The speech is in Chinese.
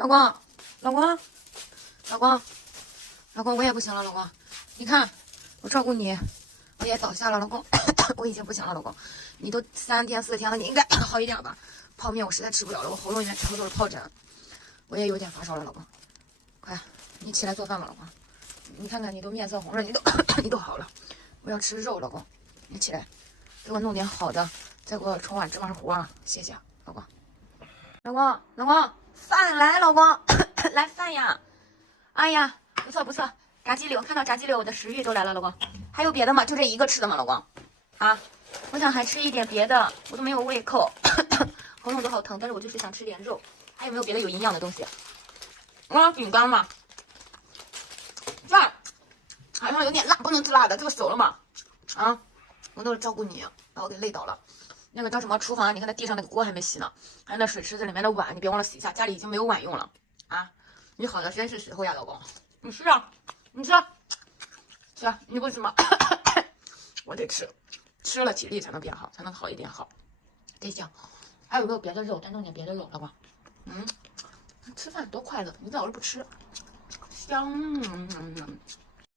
老公，老公，老公，老公，我也不行了，老公，你看我照顾你，我也倒下了，老公，我已经不行了，老公，你都3天4天了，你应该好一点吧？泡面我实在吃不了了，我喉咙里面全部都是疱疹，我也有点发烧了，老公，快，你起来做饭吧，老公，你看看你都面色红润，你都你都好了，我要吃肉，老公，你起来，给我弄点好的，再给我冲碗芝麻糊啊，谢谢，老公，老公，老公，饭来，老公，来饭呀！哎呀，不错不错，炸鸡柳，看到炸鸡柳我的食欲都来了，老公。还有别的吗？就这一个吃的吗，老公？啊，我想还吃一点别的，我都没有胃口，喉咙都好疼，但是我就是想吃点肉。还有没有别的有营养的东西？饼干嘛？饭好像有点辣，不能吃辣的，这个熟了吗？啊，我都是照顾你，把我给累倒了。那个叫什么厨房？你看那地上那个锅还没洗呢，还有那水池子里面的碗，你别忘了洗一下。家里已经没有碗用了啊！你好的真是时候呀，老公，你吃啊，你吃，吃啊！你为什么？我得吃，吃了体力才能变好，才能好一点好。得行，还有没有别的肉？再弄点别的肉，老公。吃饭多快乐，你老是不吃，香。